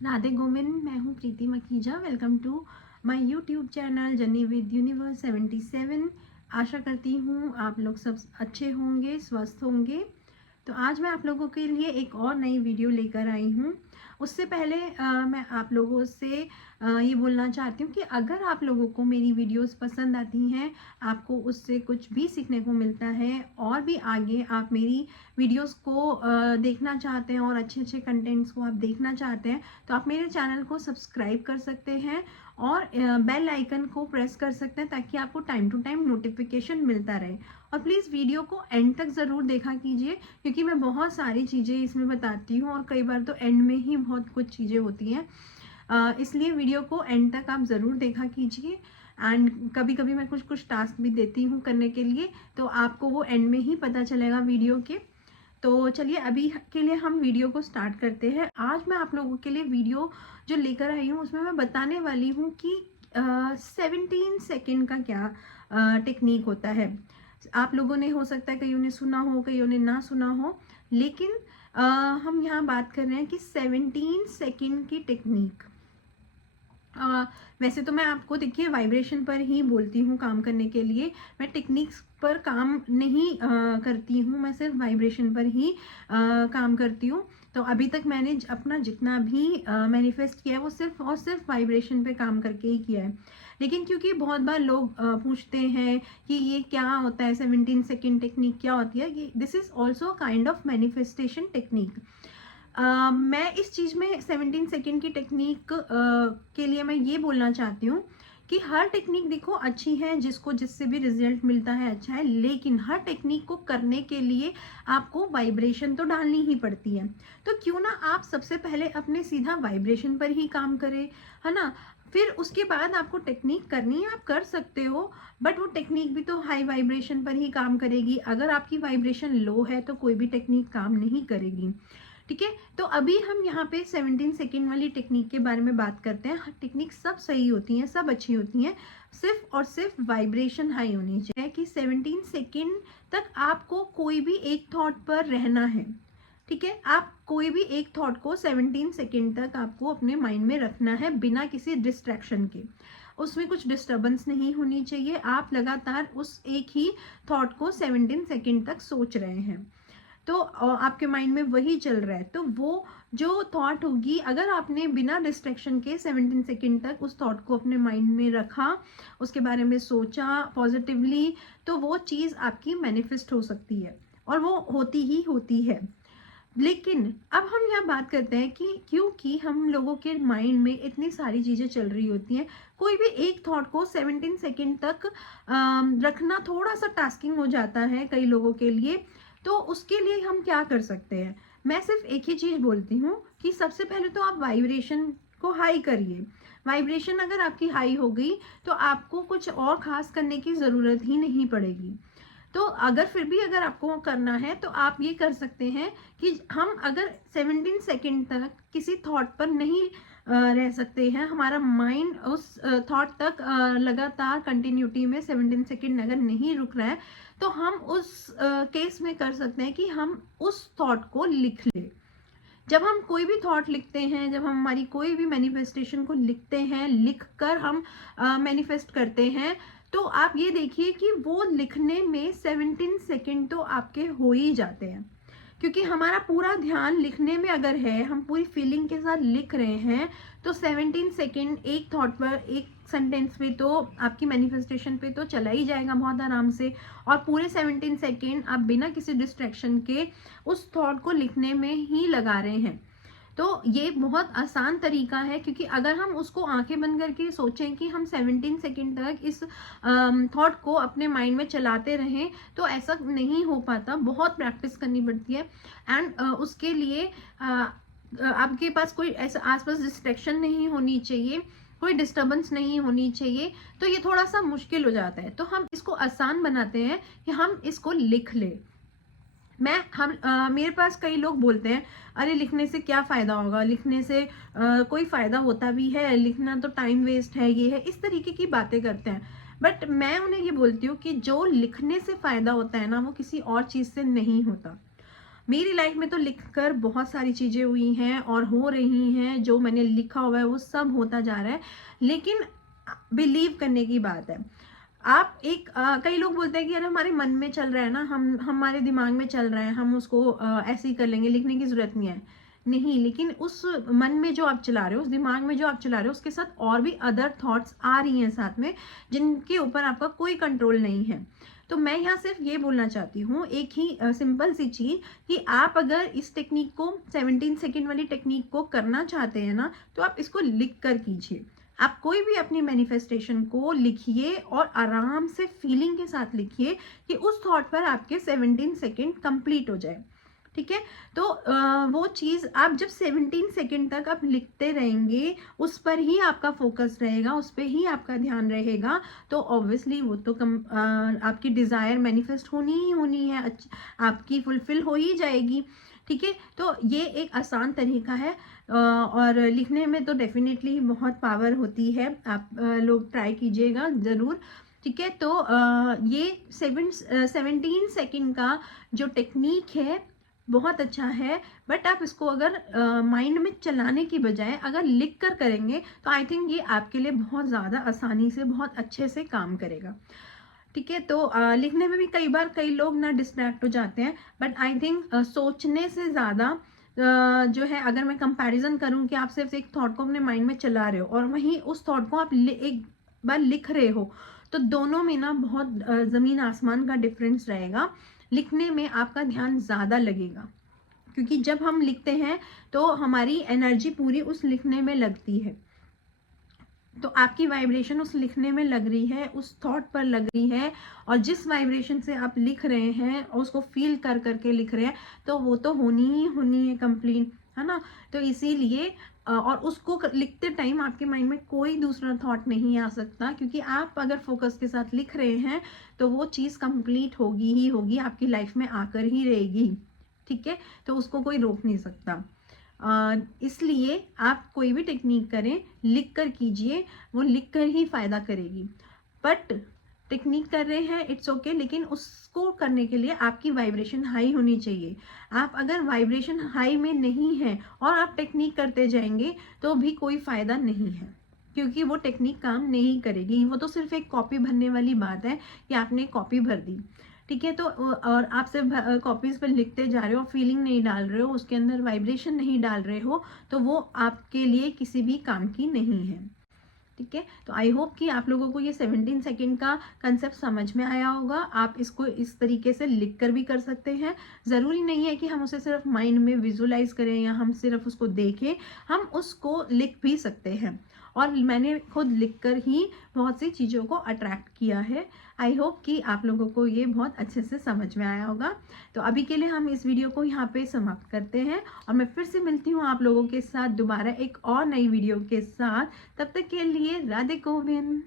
राधे गोविंद। मैं हूँ Preeti Makhija. Welcome to my YouTube channel journey with universe 77। आशा करती हूँ आप लोग सब अच्छे होंगे, स्वस्थ होंगे। तो आज मैं आप लोगों के लिए एक और नई वीडियो लेकर आई हूँ। उससे पहले मैं आप लोगों से ये बोलना चाहती हूँ कि अगर आप लोगों को मेरी वीडियोस पसंद आती हैं, आपको उससे कुछ भी सीखने को मिलता है और भी आगे आप मेरी वीडियोस को देखना चाहते हैं और अच्छे अच्छे कंटेंट्स को आप देखना चाहते हैं, तो आप मेरे चैनल को सब्सक्राइब कर सकते हैं और बेल आइकन को प्रेस कर सकते हैं ताकि आपको टाइम टू टाइम नोटिफिकेशन मिलता रहे। और प्लीज़ वीडियो को एंड तक ज़रूर देखा कीजिए क्योंकि मैं बहुत सारी चीज़ें इसमें बताती हूँ और कई बार तो एंड में ही बहुत कुछ चीज़ें होती हैं। इसलिए वीडियो को एंड तक आप ज़रूर देखा कीजिए। एंड कभी कभी मैं कुछ कुछ टास्क भी देती हूँ करने के लिए, तो आपको वो एंड में ही पता चलेगा वीडियो के। तो चलिए अभी के लिए हम वीडियो को स्टार्ट करते हैं। आज मैं आप लोगों के लिए वीडियो जो लेकर आई हूँ उसमें मैं बताने वाली हूँ कि 17 सेकेंड का क्या टेक्निक होता है। आप लोगों ने हो सकता है कईयों ने सुना हो, कईयों ने ना सुना हो, लेकिन हम यहाँ बात कर रहे हैं कि 17 सेकेंड की टेक्निक। वैसे तो मैं आपको देखिए वाइब्रेशन पर ही बोलती हूँ काम करने के लिए, मैं टेक्निक्स पर काम नहीं करती हूँ, मैं सिर्फ वाइब्रेशन पर ही काम करती हूँ। तो अभी तक मैंने अपना जितना भी मैनिफेस्ट किया है वो सिर्फ और सिर्फ वाइब्रेशन पे काम करके ही किया है। लेकिन क्योंकि बहुत बार लोग पूछते हैं कि ये क्या होता है, 17 सेकेंड टेक्निक क्या होती है, this is also kind of manifestation technique. मैं इस चीज़ में 17 सेकेंड की टेक्निक के लिए मैं ये बोलना चाहती हूँ कि हर टेक्निक देखो अच्छी है, जिसको जिससे भी रिजल्ट मिलता है अच्छा है, लेकिन हर टेक्निक को करने के लिए आपको वाइब्रेशन तो डालनी ही पड़ती है। तो क्यों ना आप सबसे पहले अपने सीधा वाइब्रेशन पर ही काम करें, है ना। फिर उसके बाद आपको टेक्निक करनी है, आप कर सकते हो, बट वो टेक्निक भी तो हाई वाइब्रेशन पर ही काम करेगी। अगर आपकी वाइब्रेशन लो है तो कोई भी टेक्निक काम नहीं करेगी। ठीक है, तो अभी हम यहाँ पे 17 सेकेंड वाली टेक्निक के बारे में बात करते हैं। टेक्निक सब सही होती हैं, सब अच्छी होती हैं, सिर्फ और सिर्फ वाइब्रेशन हाई होनी चाहिए कि 17 सेकेंड तक आपको कोई भी एक थॉट पर रहना है। ठीक है, आप कोई भी एक थॉट को 17 सेकेंड तक आपको अपने माइंड में रखना है बिना किसी डिस्ट्रैक्शन के। उसमें कुछ डिस्टर्बेंस नहीं होनी चाहिए। आप लगातार उस एक ही थॉट को 17 सेकेंड तक सोच रहे हैं, तो आपके माइंड में वही चल रहा है। तो वो जो थॉट होगी, अगर आपने बिना डिस्ट्रैक्शन के 17 सेकेंड तक उस थॉट को अपने माइंड में रखा, उसके बारे में सोचा पॉजिटिवली, तो वो चीज़ आपकी मैनिफेस्ट हो सकती है और वो होती ही होती है। लेकिन अब हम यहाँ बात करते हैं कि क्योंकि हम लोगों के माइंड में इतनी सारी चीज़ें चल रही होती हैं, कोई भी एक थॉट को 17 सेकेंड तक रखना थोड़ा सा टास्किंग हो जाता है कई लोगों के लिए। तो उसके लिए हम क्या कर सकते हैं, मैं सिर्फ एक ही चीज़ बोलती हूँ कि सबसे पहले तो आप वाइब्रेशन को हाई करिए। वाइब्रेशन अगर आपकी हाई हो गई तो आपको कुछ और खास करने की ज़रूरत ही नहीं पड़ेगी। तो अगर फिर भी अगर आपको करना है तो आप ये कर सकते हैं कि हम अगर 17 सेकेंड तक किसी थॉट पर नहीं रह सकते हैं, हमारा माइंड उस थॉट तक लगातार कंटिन्यूटी में 17 सेकेंड अगर नहीं रुक रहा है, तो हम उस केस में कर सकते हैं कि हम उस थॉट को लिख लें। जब हम कोई भी थॉट लिखते हैं, जब हम हमारी कोई भी मैनिफेस्टेशन को लिखते हैं, लिख कर हम मैनिफेस्ट करते हैं, तो आप ये देखिए कि वो लिखने में 17 सेकेंड तो आपके हो ही जाते हैं। क्योंकि हमारा पूरा ध्यान लिखने में अगर है, हम पूरी फीलिंग के साथ लिख रहे हैं, तो 17 सेकेंड एक थॉट पर, एक सेंटेंस पे तो आपकी मैनिफेस्टेशन पे तो चला ही जाएगा बहुत आराम से। और पूरे 17 सेकेंड आप बिना किसी डिस्ट्रैक्शन के उस थॉट को लिखने में ही लगा रहे हैं। तो ये बहुत आसान तरीका है, क्योंकि अगर हम उसको आंखें बंद करके सोचें कि हम 17 सेकेंड तक इस थॉट को अपने माइंड में चलाते रहें, तो ऐसा नहीं हो पाता, बहुत प्रैक्टिस करनी पड़ती है। एंड उसके लिए आपके पास कोई ऐसा आसपास डिस्ट्रैक्शन नहीं होनी चाहिए, कोई डिस्टर्बेंस नहीं होनी चाहिए, तो ये थोड़ा सा मुश्किल हो जाता है। तो हम इसको आसान बनाते हैं कि हम इसको लिख लें। मेरे पास कई लोग बोलते हैं, अरे लिखने से क्या फ़ायदा होगा, लिखने से कोई फ़ायदा होता भी है, लिखना तो टाइम वेस्ट है, ये है, इस तरीके की बातें करते हैं। बट मैं उन्हें ये बोलती हूँ कि जो लिखने से फ़ायदा होता है ना, वो किसी और चीज़ से नहीं होता। मेरी लाइफ में तो लिखकर बहुत सारी चीज़ें हुई हैं और हो रही हैं, जो मैंने लिखा हुआ है वो सब होता जा रहा है। लेकिन बिलीव करने की बात है। आप एक कई लोग बोलते हैं कि यार हमारे मन में चल रहा है ना, हम हमारे दिमाग में चल रहा है, हम उसको ऐसे ही कर लेंगे, लिखने की ज़रूरत नहीं है। नहीं, लेकिन उस मन में जो आप चला रहे हो, उस दिमाग में जो आप चला रहे हो, उसके साथ और भी अदर थॉट्स आ रही हैं साथ में, जिनके ऊपर आपका कोई कंट्रोल नहीं है। तो मैं यहाँ सिर्फ ये बोलना चाहती हूँ एक ही सिंपल सी चीज़, कि आप अगर इस टेक्निक को 17 सेकेंड वाली टेक्निक को करना चाहते हैं ना, तो आप इसको लिख कर कीजिए। आप कोई भी अपनी मैनिफेस्टेशन को लिखिए और आराम से फीलिंग के साथ लिखिए कि उस थॉट पर आपके 17 सेकेंड कंप्लीट हो जाए। ठीक है, तो वो चीज़ आप जब 17 सेकेंड तक आप लिखते रहेंगे, उस पर ही आपका फोकस रहेगा, उस पर ही आपका ध्यान रहेगा, तो ऑब्वियसली वो तो आपकी डिज़ायर मैनिफेस्ट होनी ही होनी है, आपकी फुलफिल हो ही जाएगी। ठीक है, तो ये एक आसान तरीका है और लिखने में तो डेफिनेटली बहुत पावर होती है। आप लोग ट्राई कीजिएगा ज़रूर। ठीक है, तो ये 17 सेकेंड का जो टेक्निक है बहुत अच्छा है, बट आप इसको अगर माइंड में चलाने की बजाय अगर लिख कर करेंगे, तो आई थिंक ये आपके लिए बहुत ज़्यादा आसानी से, बहुत अच्छे से काम करेगा। ठीक है, तो लिखने में भी कई बार कई लोग ना डिस्ट्रैक्ट हो जाते हैं, बट आई थिंक सोचने से ज़्यादा जो है, अगर मैं कंपैरिजन करूं कि आप सिर्फ एक थॉट को अपने माइंड में चला रहे हो और वहीं उस थॉट को आप एक बार लिख रहे हो, तो दोनों में ना बहुत ज़मीन आसमान का डिफरेंस रहेगा। लिखने में आपका ध्यान ज़्यादा लगेगा, क्योंकि जब हम लिखते हैं तो हमारी एनर्जी पूरी उस लिखने में लगती है, तो आपकी वाइब्रेशन उस लिखने में लग रही है, उस थॉट पर लग रही है, और जिस वाइब्रेशन से आप लिख रहे हैं और उसको फील कर करके लिख रहे हैं, तो वो तो होनी ही होनी है कंप्लीट, है ना। तो इसीलिए और उसको लिखते टाइम आपके माइंड में कोई दूसरा थॉट नहीं आ सकता, क्योंकि आप अगर फोकस के साथ लिख रहे हैं तो वो चीज़ कंप्लीट होगी ही होगी, आपकी लाइफ में आकर ही रहेगी। ठीक है, तो उसको कोई रोक नहीं सकता। इसलिए आप कोई भी टेक्निक करें, लिख कर कीजिए, वो लिख कर ही फ़ायदा करेगी। बट टेक्निक कर रहे हैं, इट्स ओके, लेकिन उसको करने के लिए आपकी वाइब्रेशन हाई होनी चाहिए। आप अगर वाइब्रेशन हाई में नहीं है और आप टेक्निक करते जाएंगे, तो भी कोई फ़ायदा नहीं है, क्योंकि वो टेक्निक काम नहीं करेगी। वो तो सिर्फ एक कॉपी भरने वाली बात है कि आपने कॉपी भर दी। ठीक है, तो और आप सिर्फ कॉपीज़ पर लिखते जा रहे हो, फीलिंग नहीं डाल रहे हो, उसके अंदर वाइब्रेशन नहीं डाल रहे हो, तो वो आपके लिए किसी भी काम की नहीं है। ठीक है, तो आई होप कि आप लोगों को ये 17 सेकेंड का कंसेप्ट समझ में आया होगा। आप इसको इस तरीके से लिख कर भी कर सकते हैं। ज़रूरी नहीं है कि हम उसे सिर्फ माइंड में विजुलाइज करें या हम सिर्फ उसको देखें, हम उसको लिख भी सकते हैं। और मैंने खुद लिखकर ही बहुत सी चीज़ों को अट्रैक्ट किया है। आई होप कि आप लोगों को ये बहुत अच्छे से समझ में आया होगा। तो अभी के लिए हम इस वीडियो को यहाँ पे समाप्त करते हैं, और मैं फिर से मिलती हूँ आप लोगों के साथ दोबारा एक और नई वीडियो के साथ। तब तक के लिए राधे गोविंद।